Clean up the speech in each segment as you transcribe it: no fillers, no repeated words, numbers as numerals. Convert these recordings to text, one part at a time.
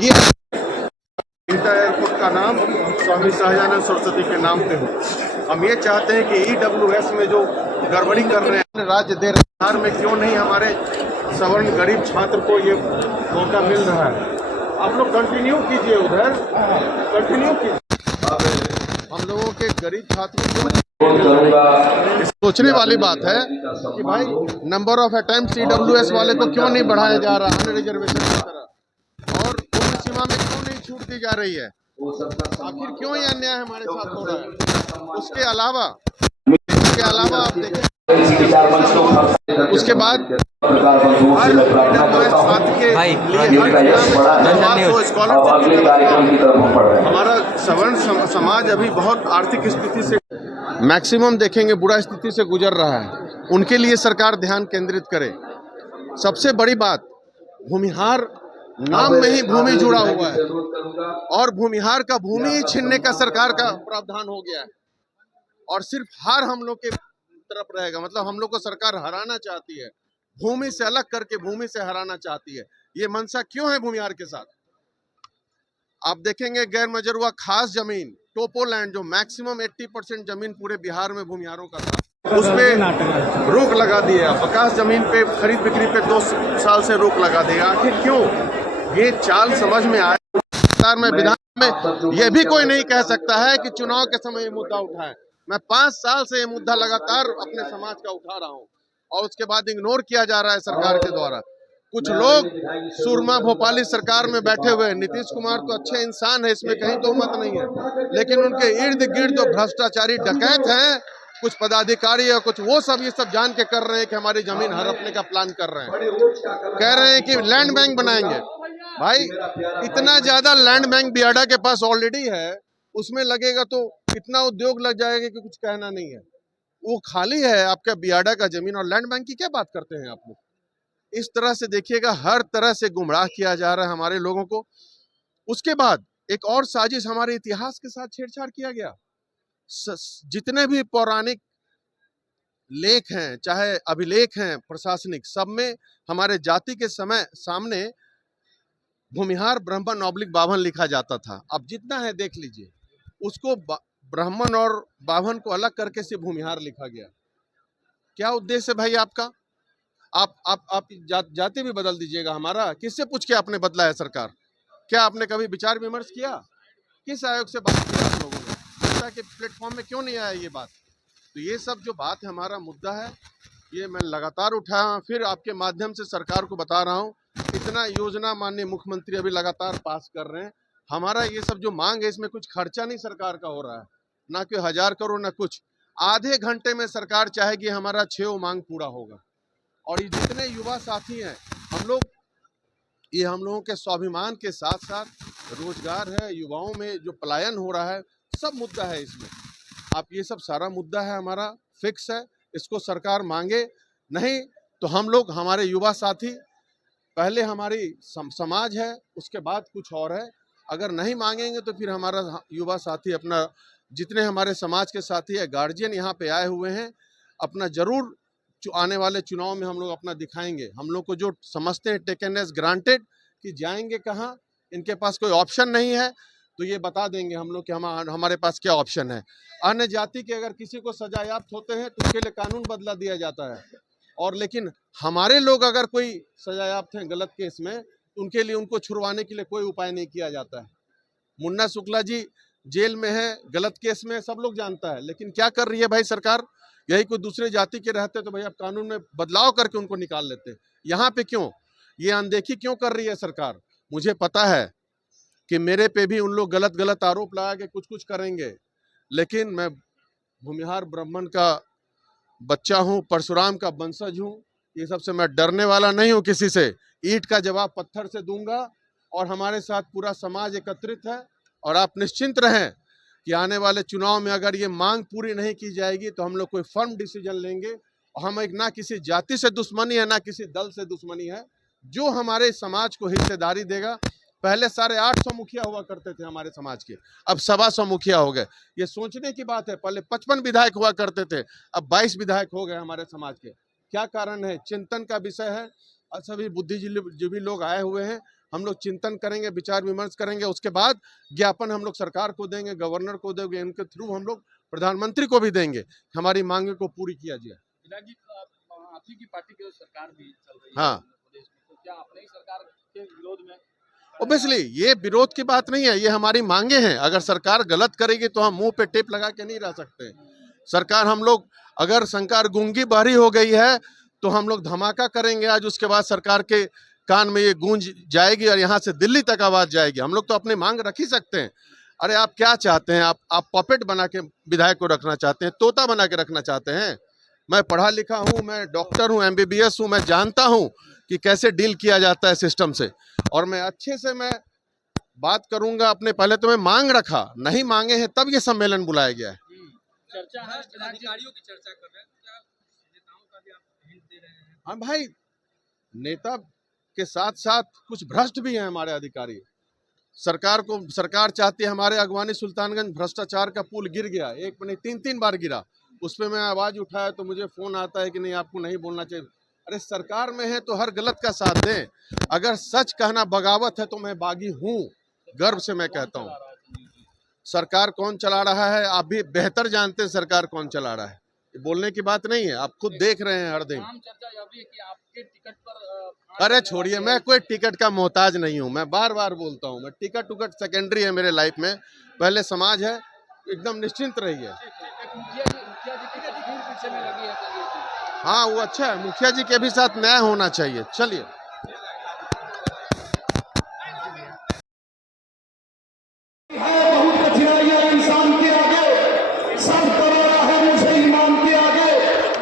ये एयरपोर्ट का नाम स्वामी शाहजानंद सरस्वती के नाम पे हो। हम ये चाहते हैं कि EWS में जो गड़बड़ी कर रहे हैं राज्य दे रहे हैं, बिहार में क्यों नहीं हमारे सवर्ण गरीब छात्र को ये मौका मिल रहा है। आप लोग कंटिन्यू कीजिए, उधर कंटिन्यू कीजिए। हम लोगों के गरीब छात्रों को सोचने वाली बात है कि भाई नंबर ऑफ अटेम्प्ट EWS वाले को क्यों नहीं बढ़ाया जा रहा है रिजर्वेशन की तरह, और उम्र सीमा में क्यों नहीं छूट दी जा रही है। आखिर क्यों ये अन्याय हमारे साथ हो रहा है। उसके अलावा आप देखें, उसके बाद हमारा सवर्ण समाज अभी बहुत आर्थिक स्थिति से मैक्सिमम देखेंगे बुरा स्थिति से गुजर रहा है। उनके लिए सरकार ध्यान केंद्रित करे। सबसे बड़ी बात, भूमिहार नाम में ही भूमि जुड़ा हुआ है और भूमिहार का भूमि ही छीनने का सरकार का प्रावधान हो गया है और सिर्फ हार हम लोग के तरफ रहेगा। मतलब हम लोग को सरकार हराना चाहती है, भूमि से अलग करके भूमि से हराना चाहती है। ये मनसा क्यों है भूमिहार के साथ। आप देखेंगे गैर मजरूआ खास जमीन टोपोलैंड जो मैक्सिमम 80% जमीन पूरे बिहार में भूमिहारों का था, उस पे रोक लगा दिए। बकास जमीन पे खरीद बिक्री पे 2 साल से रोक लगा दिया। आखिर क्यों ये चाल समझ में आए। में विधान में यह भी कोई नहीं कह सकता है कि चुनाव के समय ये मुद्दा उठाए। मैं 5 साल से ये मुद्दा लगातार अपने समाज का उठा रहा हूँ और उसके बाद इग्नोर किया जा रहा है सरकार के द्वारा। कुछ लोग सुरमा भोपाली सरकार में बैठे हुए हैं। नीतीश कुमार तो अच्छे इंसान है, इसमें कहीं तोहमत नहीं है, लेकिन उनके इर्द गिर्द तो भ्रष्टाचारी डकैत हैं कुछ पदाधिकारी और कुछ वो सब ये सब जान के कर रहे हैं कि हमारी जमीन हड़पने का प्लान कर रहे हैं। कह रहे हैं कि लैंड बैंक बनाएंगे। भाई इतना ज्यादा लैंड बैंक बियाडा के पास ऑलरेडी है, उसमें लगेगा तो इतना उद्योग लग जाएगा कि कुछ कहना नहीं है। वो खाली है आपका बियाडा का जमीन और लैंड बैंक की क्या बात करते हैं आप लोग। इस तरह से देखिएगा हर तरह से गुमराह किया जा रहा है हमारे लोगों को। उसके बाद एक और साजिश हमारे इतिहास के साथ छेड़छाड़ किया गया। जितने भी पौराणिक लेख हैं चाहे अभिलेख हैं प्रशासनिक, सब में हमारे जाति के समय सामने भूमिहार ब्राह्मण ऑब्लिक बाभन लिखा जाता था। अब जितना है देख लीजिए, उसको ब्राह्मण और बाभन को अलग करके से भूमिहार लिखा गया। क्या उद्देश्य है भाई आपका। आप जाति भी बदल दीजिएगा हमारा। किससे पूछ के आपने बदला है सरकार। क्या आपने कभी विचार विमर्श किया। किस आयोग से बात किया आप लोगों ने। जनता के प्लेटफॉर्म में क्यों नहीं आया ये बात। तो ये सब जो बात है हमारा मुद्दा है, ये मैं लगातार उठाया, फिर आपके माध्यम से सरकार को बता रहा हूँ। इतना योजना माननीय मुख्यमंत्री अभी लगातार पास कर रहे हैं। हमारा ये सब जो मांग है इसमें कुछ खर्चा नहीं सरकार का हो रहा है, ना कि 1000 करोड़ ना कुछ। आधे घंटे में सरकार चाहेगी हमारा 6 मांग पूरा होगा। और ये जितने युवा साथी हैं हम लोग, ये हम लोगों के स्वाभिमान के साथ साथ रोजगार है, युवाओं में जो पलायन हो रहा है, सब मुद्दा है इसमें। आप ये सब सारा मुद्दा है हमारा फिक्स है। इसको सरकार मांगे नहीं तो हम लोग, हमारे युवा साथी, पहले हमारी समाज है उसके बाद कुछ और है। अगर नहीं मांगेंगे तो फिर हमारा युवा साथी अपना, जितने हमारे समाज के साथी है, गार्जियन यहाँ पे आए हुए हैं, अपना जरूर आने वाले चुनाव में हम लोग अपना दिखाएंगे। हम लोग को जो समझते हैं टेकन एज ग्रांटेड कि जाएंगे कहाँ, इनके पास कोई ऑप्शन नहीं है, तो ये बता देंगे हम लोग कि हमारे पास क्या ऑप्शन है। अन्य जाति के अगर किसी को सजायाफ्त होते हैं तो उसके लिए कानून बदला दिया जाता है, और लेकिन हमारे लोग अगर कोई सजायाफ्त हैं गलत केस में, उनके लिए उनको छुड़वाने के लिए कोई उपाय नहीं किया जाता है। मुन्ना शुक्ला जी जेल में है गलत केस में, सब लोग जानता है, लेकिन क्या कर रही है भाई सरकार। यही कोई दूसरे जाति के रहते तो भाई आप कानून में बदलाव करके उनको निकाल लेते। यहाँ पे क्यों ये अनदेखी क्यों कर रही है सरकार। मुझे पता है कि मेरे पे भी उन लोग गलत आरोप लगा के कुछ करेंगे, लेकिन मैं भूमिहार ब्राह्मण का बच्चा हूँ, परशुराम का वंशज हूँ। ये सबसे मैं डरने वाला नहीं हूँ किसी से। ईंट का जवाब पत्थर से दूंगा और हमारे साथ पूरा समाज एकत्रित है। और आप निश्चिंत रहें कि आने वाले चुनाव में अगर ये मांग पूरी नहीं की जाएगी तो हम लोग कोई फर्म डिसीजन लेंगे। और हम एक, ना किसी जाति से दुश्मनी है ना किसी दल से दुश्मनी है, जो हमारे समाज को हिस्सेदारी देगा। पहले 850 मुखिया हुआ करते थे हमारे समाज के, अब 125 मुखिया हो गए। ये सोचने की बात है, पहले 55 विधायक हुआ करते थे, अब 22 विधायक हो गए हमारे समाज के। क्या कारण है, चिंतन का विषय है। और सभी बुद्धिजीवी लोग आए हुए हैं, हम लोग चिंतन करेंगे, विचार विमर्श करेंगे, उसके बाद ज्ञापन हम लोग सरकार को देंगे, गवर्नर को देंगे, इनके थ्रू हम लोग प्रधानमंत्री को भी देंगे, हमारी मांगे को पूरी किया जाए। विधायक जी, आप ही की पार्टी की सरकार भी चल रही है हाँ, प्रदेश में, तो क्या अपने ही सरकार के विरोध में? ओबियसली ये विरोध की बात नहीं है, ये हमारी मांगे हैं। अगर सरकार गलत करेगी तो हम मुंह पे टेप लगा के नहीं रह सकते। सरकार हम लोग, अगर सरकार गूंगी बहरी हो गई है तो हम लोग धमाका करेंगे आज, उसके बाद सरकार के कान में ये गूंज जाएगी और यहाँ से दिल्ली तक आवाज जाएगी। हम लोग तो अपनी मांग रख ही सकते हैं। अरे आप क्या चाहते हैं? आप पपेट बना के विधायक को रखना चाहते हैं, तोता बना के रखना चाहते हैं? मैं पढ़ा लिखा हूँ, मैं डॉक्टर हूँ, MBBS हूँ, मैं जानता हूँ कि कैसे डील किया जाता है सिस्टम से, और मैं अच्छे से मैं बात करूंगा अपने। पहले तो मैं मांग रखा, नहीं मांगे हैं तब ये सम्मेलन बुलाया गया है। चर्चा है, अधिकारियों की चर्चा कर रहे हैं, क्या नेताओं का भी आप हिंट दे रहे हैं? हाँ भाई, नेता के साथ साथ कुछ भ्रष्ट भी हैं हमारे अधिकारी। सरकार चाहती है, हमारे अगवानी सुल्तानगंज भ्रष्टाचार का पुल गिर गया, एक नहीं 3 बार गिरा। उस पर मैं आवाज उठाया तो मुझे फोन आता है कि नहीं आपको नहीं बोलना चाहिए। अरे सरकार में है तो हर गलत का साथ दें। अगर सच कहना बगावत है तो मैं बागी हूँ, गर्व से मैं कहता हूँ। सरकार कौन चला रहा है आप भी बेहतर जानते हैं, सरकार कौन चला रहा है, ये बोलने की बात नहीं है, आप खुद देख रहे हैं हर दिन। चर्चा यह भी है कि आपके टिकट पर अरे छोड़िए, मैं कोई टिकट का मोहताज नहीं हूँ, मैं बार बार बोलता हूँ, मैं टिकट उकट सेकेंडरी है मेरे लाइफ में, पहले समाज है, एकदम निश्चिंत रहिए। मुखिया जी की तस्वीर पीछे में लगी है संजय जी। हाँ वो अच्छा है, मुखिया जी के भी साथ न्याय होना चाहिए। चलिए इंसान के आगे सब दबाया है, मुझे ईमान के आगे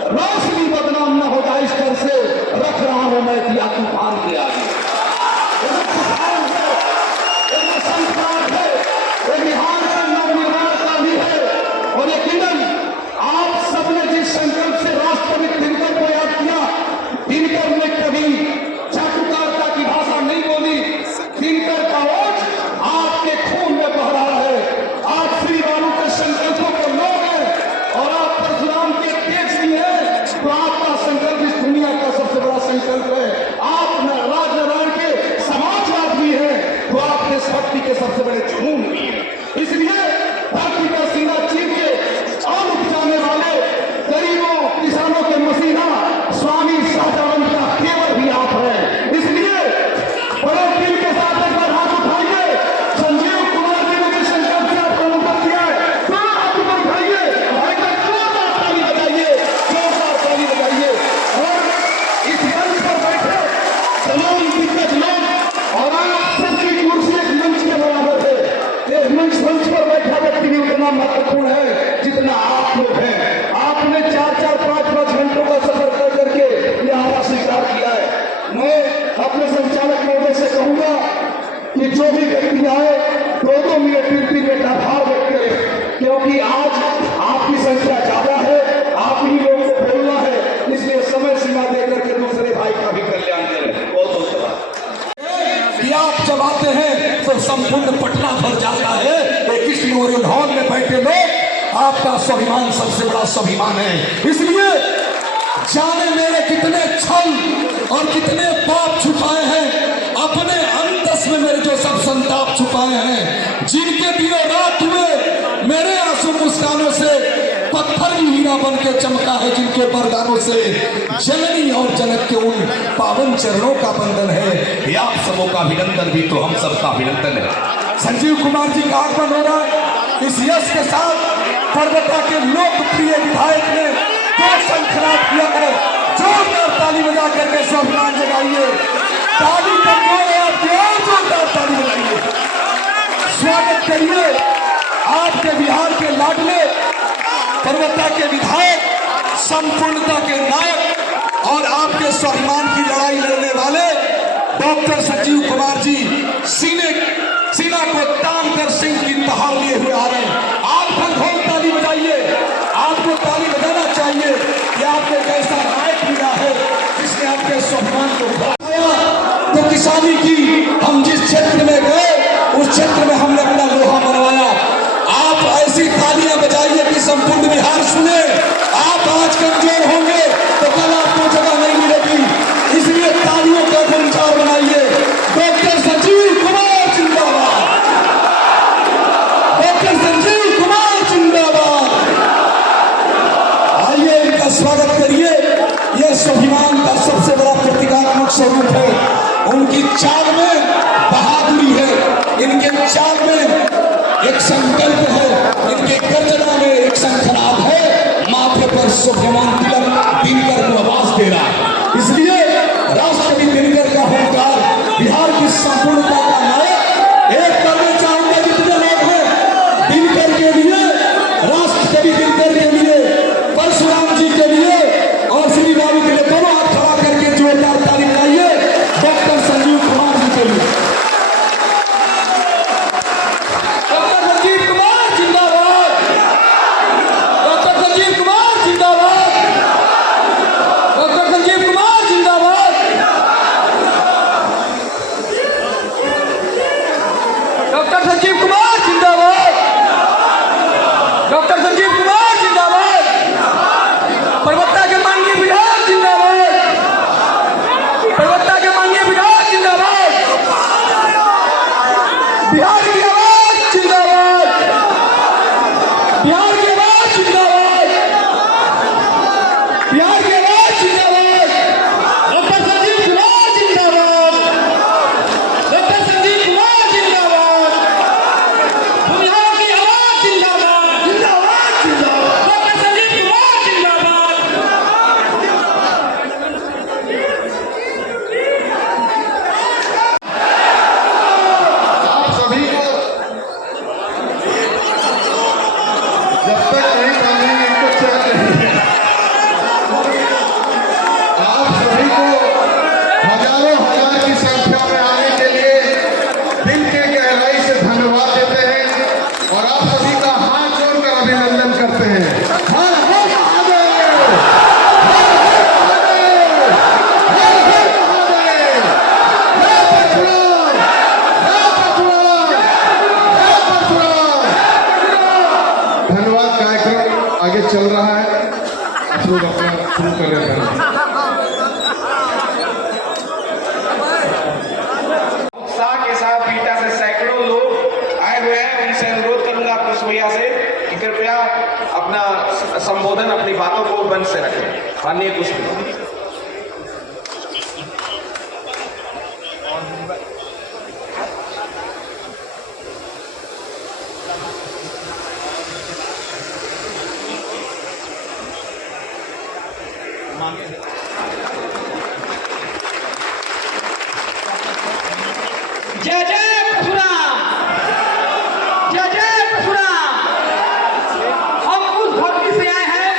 रोशनी बदनाम न होगा, इस डर से रख रहा हूं मैं दिया तूफान के आगे। संस्कार है, बिहार का नवनिर्माण का भी है, और यकीनन आप सबने जिस संकल्प से राष्ट्रपिता दिनकर को याद किया, दिनकर ने कभी चाटुकारिता की भाषा नहीं बोली, दिनकर का ओठ आपके खून में बह रहा है। आप श्री राम के संकल्पों को लोग हैं और आप परशुराम के तेज भी हैं, तो आपका संकल्प इस दुनिया का सबसे बड़ा संकल्प है। आप राजनारायण के समाजवाद भी है, तो आप देशभक्ति के सबसे बड़े जुनून भी है। इसलिए धरती का सीना चीर के और उठ जाने वाले गरीबों किसानों के मसीहा स्वामी शाहजहां का केवल भी आप हैं। इसलिए बड़े दिल के साथ एक बार हाथ उठाइए। संजीव कुमार जी ने जिस संकल्प से आपको नंबर दिया है, तो हाथ ऊपर उठाइए, जोरदार ताली बजाइए, जोरदार ताली बजाइए। और इस मंच पर बैठे तमाम दिग्गज लोग, और आप सबकी कुर्सी एक मंच के बराबर है। ये मंच पर बैठा व्यक्ति भी उतना महत्वपूर्ण है जितना आप लोग हैं। आपने 4-4, 5-5 घंटों का सफर कर करके ये आवाज स्वीकार किया है। मैं अपने संचालक महोदय से कहूंगा कि जो भी व्यक्ति आए 2-2 मिनट 3-3 मिनट आभार व्यक्त करें, क्योंकि आज आपकी संख्या ज्यादा है, आप ही लोगों को बोलना है, इसलिए समय सीमा देकर के दूसरे भाई का भी कल्याण करें। बहुत बहुत धन्यवाद। आप जब आते हैं तो संपूर्ण पटना भर जाता है। कृष्ण मेमोरियल हॉल में बैठे लोग, आपका स्वाभिमान सबसे बड़ा स्वाभिमान है। इसलिए जाने मेरे कितने छल और कितने पाप छुपाए हैं, अपने अंतस में मेरे जो सब संताप छुपाए हैं, जिनके दिनों रात हुए मेरे आंसू मुस्कानों से पत्थर भी हीरा बन के चमका है, जिनके वरदानों से जननी और जनक के उन पावन चरणों का बंधन है। आप सबों का अभिनंदन भी तो हम सबका अभिनंदन है। संजीव कुमार जी का आगमन हो रहा है। इस यश के साथ पर्वता के लोकप्रिय विधायक ने 2 शंखनाद किया है। जोरदार ताली बजा करके स्वाभिमान जगाइए। ताली कमजोर है आपकी, और जोरदार ताली बजाइए। स्वागत करिए आपके बिहार के लाडले पर्वता के विधायक, संपूर्णता के नायक और आपके स्वाभिमान की लड़ाई लड़ने वाले डॉक्टर संजीव कुमार जी सीना को तान कर सिंह की तहार लिए हुए आ रहे हैं। आप घनघोर ताली बजाइए। आपको ताली बजाना चाहिए कि आपको एक ऐसा नायक मिला है जिसने आपके स्वाभिमान को बढ़ाया। तो किसानी की हम जिस क्षेत्र में गए, उस क्षेत्र में हमने अपना लोहा मनवाया। आप ऐसी तालियां बजाइए कि संपूर्ण बिहार सुने। आप आज कमजोर होंगे तो कल आपको जगह नहीं मिलेगी, इसलिए तालियों का गुंजार बनाइए। डॉक्टर उनकी चाल में बहादुरी है, इनके चाल में एक संकल्प है, इनके गर्जना में एक संखनाद है, माथे पर स्वाभिमान तिलक दिनकर को आवाज दे रहा है। इसलिए राष्ट्रपति दिनकर का हुंकार बिहार की संपूर्णता का नायक एक करना चाहूंगा जितने लोग हैं दिनकर के लिए, राष्ट्रपति दिनकर के लिए, परशुराम जी के लिए और श्री रावी के लिए दोनों हाथ खड़ा करके जोरदार ताली बजाइए डॉक्टर संजीव कुमार जी के लिए। डॉक्टर संजीव कुमार जिंदाबाद, डॉक्टर संजीव कुमार जिंदाबाद, डॉक्टर संजीव कुमार जिंदाबाद, डॉक्टर संजीव कुमार जिंदाबाद, डॉक्टर संजीव कुमार जिंदाबाद, प्रवक्ता के माननीय विधायक जिंदाबाद, प्रवक्ता के माननीय विधायक जिंदाबाद, बिहार की आवाज जिंदाबाद, बिहार की आवाज जिंदाबाद, बिहार की आवाज जिंदाबाद, डॉक्टर संजीव कुमार जिंदाबाद, डॉक्टर संजीव कुमार जिंदाबाद, बिहार की आवाज जिंदाबाद, जिंदाबाद जिंदाबाद, डॉक्टर संजीव कुमार जिंदाबाद। आप सभी को जब तक नहीं करेंगे इनको चैन नहीं। आप सभी को हजारों हजार की संख्या में आने के लिए दिल के गहराई से धन्यवाद देते हैं और आप सभी का हाथ जोड़कर अभिनंदन करते हैं। हर हर महादेव, हर हर महादेव, हर हर महादेव, जय परशुराम, जय परशुराम, जय परशुराम। धन्यवाद। कार्यक्रम आगे चल रहा है, आप लोग अपना शुरू कर रहे हैं। उत्साह के साथ बीटा से सैकड़ों लोग आए हुए हैं। उनसे अनुरोध करूंगा कुछ भैया से कि कृपया अपना संबोधन, अपनी बातों को बंद से रखें। माननीय कुछ भैया। जय जय परशुराम, जय जय परशुराम। हम उस धरती से आए हैं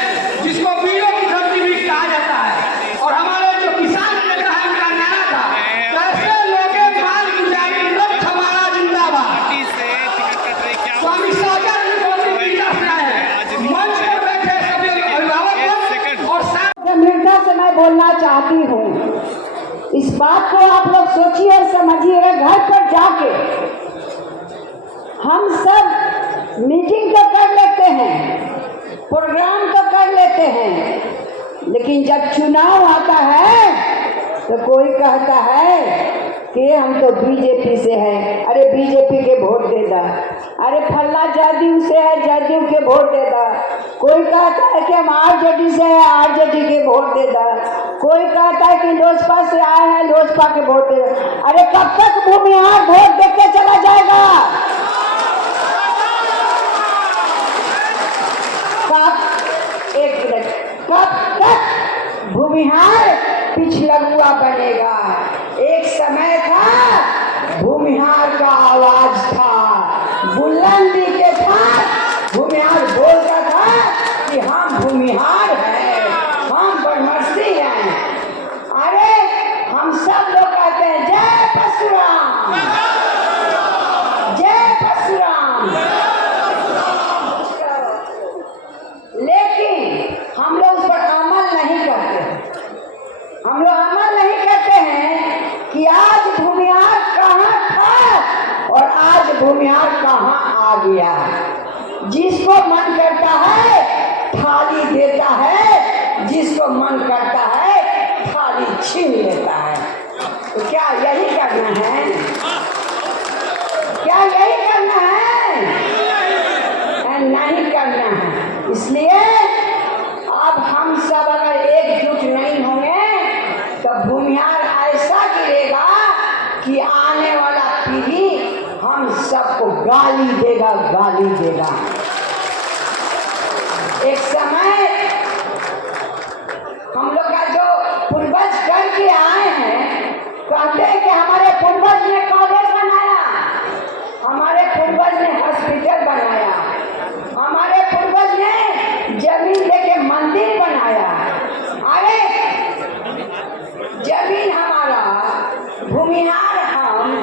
जिसको वीरों की धरती भी कहा जाता है और हमारे जो किसान नेता है उनका नारा था, कैसे लोगे माल गुजारी रथ हमारा जिंदाबाद। स्वामी सागर बीटा से आए हैं, मंच पर बैठे सभी अभिभावक और गंभीरता से मैं बोलना चाहती हूँ। इस बात को आप लोग सोचिए और समझिए। घर पर जाके हम सब मीटिंग तो कर लेते हैं, प्रोग्राम तो कर लेते हैं, लेकिन जब चुनाव आता है तो कोई कहता है कि हम तो बीजेपी से हैं, अरे बीजेपी के वोट दे दा, अरे फल्ला जदयू से है, जदयू के वोट दे दा। कोई कहता है कि हम आरजेडी से है, आरजेडी के वोट दे दा। कोई कहता है कि लोजपा से आए हैं, लोजपा के वोट दे दा। अरे कब तक भूमिहार वोट दे के चला जाएगा? एक मिनट, कब तक भूमिहार पिछलगुआ बनेगा? एक समय था भूमिहार का आवाज था, बुलंदी के साथ भूमिहार बोलता था कि हम भूमिहार हैं, हम बनमर्सी हैं। अरे हम सब लोग कहते हैं जय परशुराम, जय परशुराम, लेकिन हम लोग उस पर अमल नहीं करते। हम लोग अमल नहीं करते हैं कि आज भूमिहार कहाँ था और आज भूमिहार कहाँ आ गया। जिसको मन करता है थाली देता है, जिसको मन करता है थाली छीन लेता है। तो क्या यही करना है? क्या यही करना है? नहीं करना है। इसलिए अब हम सब अगर एकजुट नहीं होंगे तो भूमिहार ऐसा गिरेगा गाली देगा, गाली देगा। एक समय हम लोग का जो पूर्वज करके आए हैं, कहते हैं कि हमारे पूर्वज ने कॉलेज बनाया, हमारे पूर्वज ने हॉस्पिटल बनाया, हमारे पूर्वज ने जमीन लेके मंदिर बनाया। अरे जमीन हमारा, भूमिहार हम,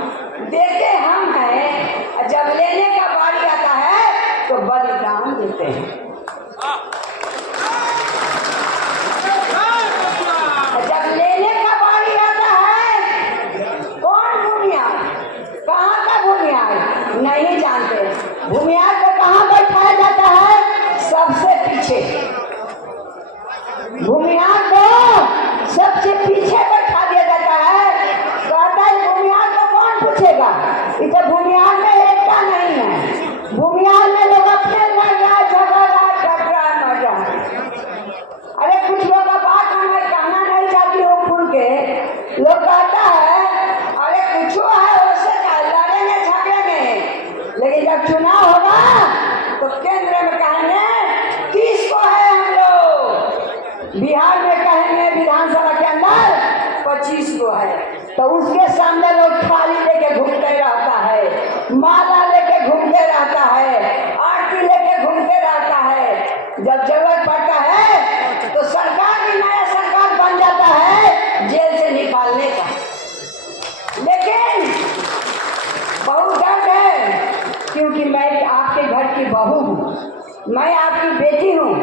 देते हम हैं, जब लेने का बारी आता है तो बलिदान देते हैं। जब लेने का बारी आता है, कौन भूमिहार, कहाँ का भूमिहार नहीं जानते। भूमिहार को कहाँ बैठाया जाता है? सबसे पीछे। भूमिहार को सबसे पीछे बैठा दिया जाता है। कहता है भूमिहार को कौन पूछेगा, इधर भूमिहार में एकता नहीं है। भूमिहार में लोग अपने लड़ रहा, झगड़ रहा, टकरा मर रहा। अरे कुछ लोग का बात हमें कहना नहीं चाहती हूँ, खुल के लोग कहता है अरे कुछ है उससे लड़ेंगे झगड़ेंगे, लेकिन जब चुनाव होगा तो केंद्र में कहेंगे 30 को है हम लोग, बिहार में कहेंगे विधानसभा के अंदर 25 को है। तो उसके सामने लोग थाली लेके घूमते रहता है, माला लेके घूमते रहता है, आरती लेके घूमते रहता है। जब जरूरत पड़ता है तो सरकार भी नया सरकार बन जाता है जेल से निकालने का। लेकिन बहुत दर्द है, क्योंकि मैं आपके घर की बहू हूँ, मैं आपकी बेटी हूँ।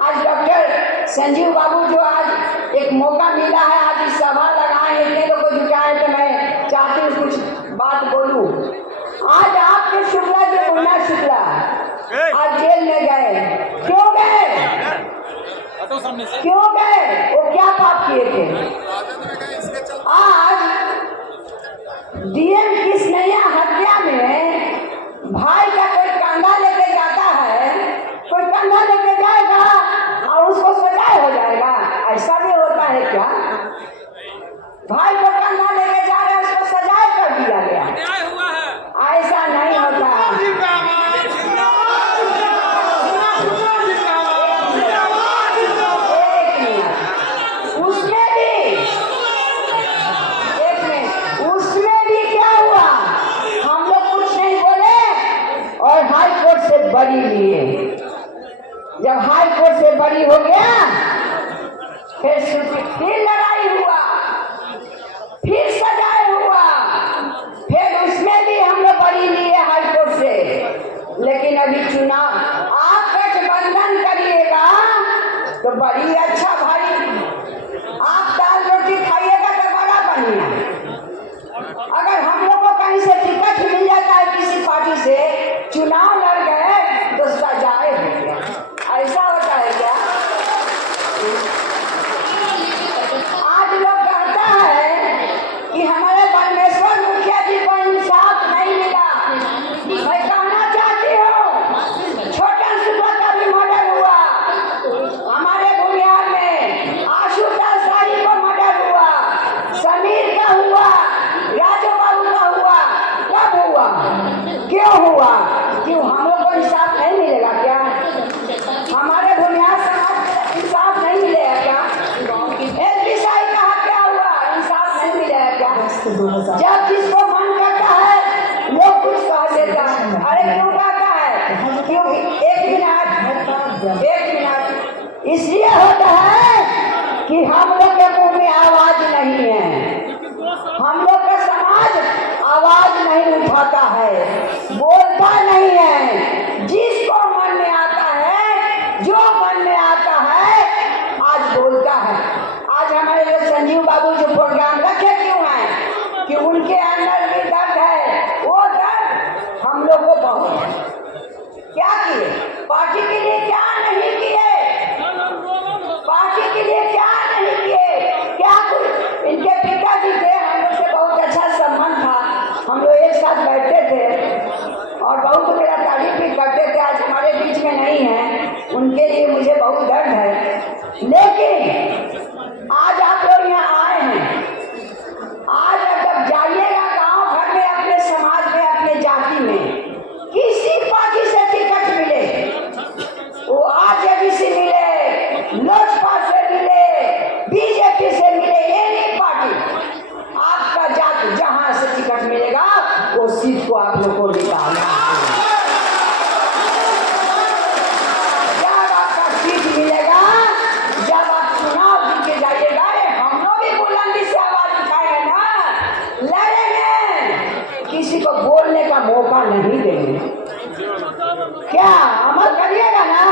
आज डॉक्टर संजीव बाबू जो आज एक मौका मिला है, आज इस सभा लगाए, इतने लोग को जुटाए, तो मैं चाहती हूँ कुछ बात बोलूँ। आज आपके शुक्ला जी, मुन्ना शुक्ला आज जेल में गए। क्यों गए? क्यों गए? वो क्या पाप किए थे? आज डीएम कृष्णैया हत्या में भाई का कोई कंधा लेके जाता है, कोई कंधा लेके जाएगा और उसको सजाए हो जाएगा। ऐसा भी होता है क्या? भाई को कंधा लेके जा रहे, उसको सजाए कर दिया गया। ऐसा नहीं होता। उसमें भी क्या हुआ, हम लोग कुछ नहीं बोले और हाई कोर्ट से बरी लिए। जब हाई कोर्ट से बरी हो गया, फिर लड़ाई हुआ, फिर सजाए हुआ, फिर उसमें भी हम लोग बरी लिए हाई कोर्ट से। लेकिन अभी चुनाव, आप गठबंधन करिएगा तो बड़ी अच्छा भाई, आप दाल रोटी खाइएगा तो बड़ा बढ़िया। अगर हम लोग को कहीं से टिकट मिल जाता है किसी पार्टी से, चुनाव लड़ गए तो सजाए हो गया। ऐसा होता है क्या? आज लोग कहता है कि हमारे परमेश्वर मुखिया जी को इंसाफ नहीं मिला। मैं कहना चाहती हूँ, छोटन सुबह का भी मर्डर हुआ, हमारे भूमिहार में आशुतोष शाही को मर्डर हुआ, समीर का हुआ, राजू बाबू का हुआ। कब हुआ? क्यों हुआ? क्यों हम लोग को इंसाफ नहीं मिलेगा क्या? हमारे भूमिहार समाज को इंसाफ नहीं मिलेगा क्या? एलपी शाही का हत्या हुआ, इंसाफ नहीं मिलेगा क्या? जब जिसको मन करता है लोग कुछ कह देता है। अरे क्यों कहता है? क्योंकि एक मिनट इसलिए होता है कि हम लोग के मुंह में आवाज नहीं है, हम लोग का समाज आवाज नहीं उठाता है, बोलता नहीं है। जिसको मन में आता है, जो मन में आता है, आज बोलता है। आज हमारे जो संजीव बाबू जो प्रोग्राम रखे क्यों हैं? कि उनके अंदर भी दर्द है। वो दर्द हम लोग को बहुत है। क्या किए? पार्टी के लिए क्या नहीं किए? पार्टी के लिए क्या नहीं किए? क्या कुछ? इनके पिताजी थे, हम लोग से बहुत अच्छा संबंध था, हम लोग एक साथ बैठते थे और बहुत मेरा तारीफ भी करते थे। आज हमारे बीच में नहीं है, उनके लिए मुझे बहुत दर्द है। लेकिन आज आप लोग यहाँ आए हैं, आज जब जाइएगा गांव घर में, अपने समाज में, अपने जाति में, जहां से टिकट मिलेगा वो सीट को आप लोग को निकालना है। जब आपका सीट मिलेगा, जब आप चुनाव जीत के जाइएगा, हम लोग भी बुलंदी से आवाज उठाएंगे ना, लड़ेंगे, किसी को बोलने का मौका नहीं देंगे। क्या अमल करिएगा ना?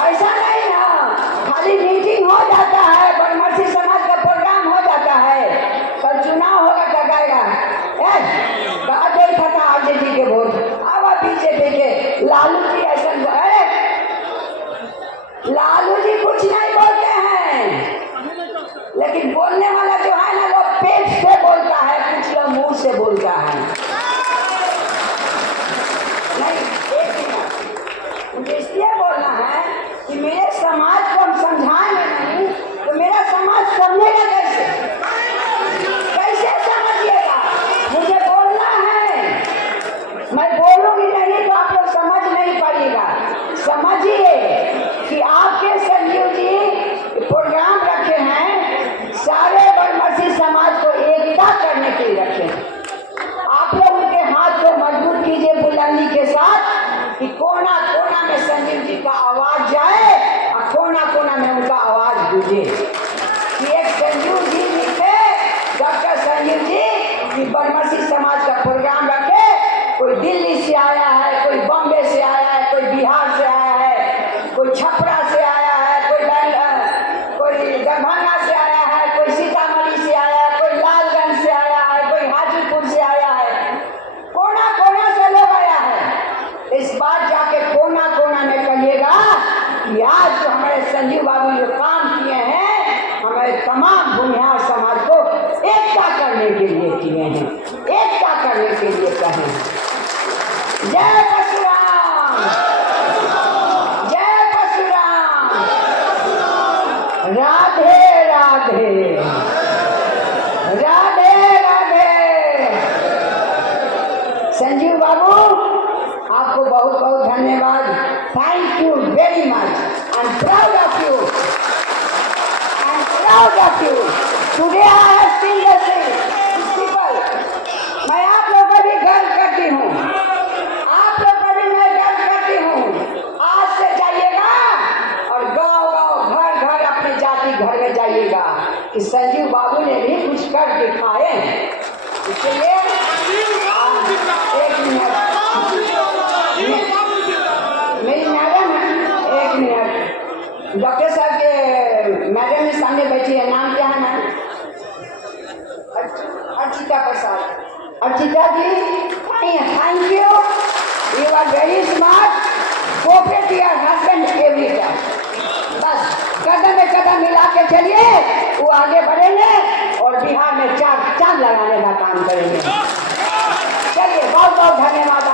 ऐसा नहीं ना खाली मीटिंग हो जाता है, बनमर्सी समाज का प्रोग्राम हो जाता है, कल चुनाव होगा क्या कहेगा? दे था आरजेडी के वोट, अब बीजेपी के लालू जी ऐसा, अरे लालू जी कुछ नहीं बोलते हैं, लेकिन बोलने वाला जो है ना वो पेट से बोलता है, कुछ लोग मुंह से बोलता है। नहीं, एक मिनट, मुझे इसलिए बोलना है कि मेरे समाज को हम समझाएंगे नहीं तो मेरा समाज समझेगा कैसे? कैसे समझिएगा? मुझे बोलना है, मैं बोलूंगी नहीं तो आप लोग समझ नहीं पाइएगा। समझिए कि आपके संजीव जी प्रोग्राम रखे हैं, सारे बनमर्सी समाज को एकता करने के लिए रखे हैं। आप लोग उनके हाथ को मजबूत कीजिए बुलंदी के साथ कि कोना कोना में संजीव जी का आवाज जाए और कोना कोना में उनका आवाज गूंजे कि एक संजीव जी लिखे, डॉक्टर संजीव जी कि बनमर्सी समाज का प्रोग्राम रखे। कोई दिल्ली से आया है, कोई बॉम्बे से आया है, कोई बिहार से आया है, कोई छपरा से आया है, कोई दरभंगा से आया है, कोई सीतामढ़ी से आया है, कोई लालगंज से आया है, कोई हाजीपुर से आया है, कोना कोना से लोग आया है। इस बार जाके कोना कोना में कहिएगा कि आज जो हमारे संजीव बाबू जो काम किए हैं, हमारे तमाम भूमिहार समाज को एकता करने के लिए किए हैं, एकता करने के लिए कहें। जय परशुराम, जय परशुराम, राधे राधे, राधे राधे। संजीव बाबू आपको बहुत बहुत धन्यवाद। Thank you very much. I am proud of you, I am proud of you. Today I have seen the people. मैं आप लोगों का भी गर्व करती हूँ, आप लोग का भी मैं गर्व करती हूँ। आज से जाइएगा और गाँव गाँव घर घर अपने जाति घर में जाइएगा कि संजीव बाबू ने भी कुछ कर दिखाए। इसलिए एक मिनट, मेरी मैडम है, एक मिनट, डॉक्टर साहब के मैडम के सामने बैठी है, नाम क्या है ma'am? Archita Prasad. Archita ji, thank you, you are very smart, cooperate your husband every time. बस कदम में कदम मिला के चलिए, वो आगे बढ़ेंगे और बिहार में चार चांद लगाने का काम करेंगे। चलिए, बहुत बहुत धन्यवाद।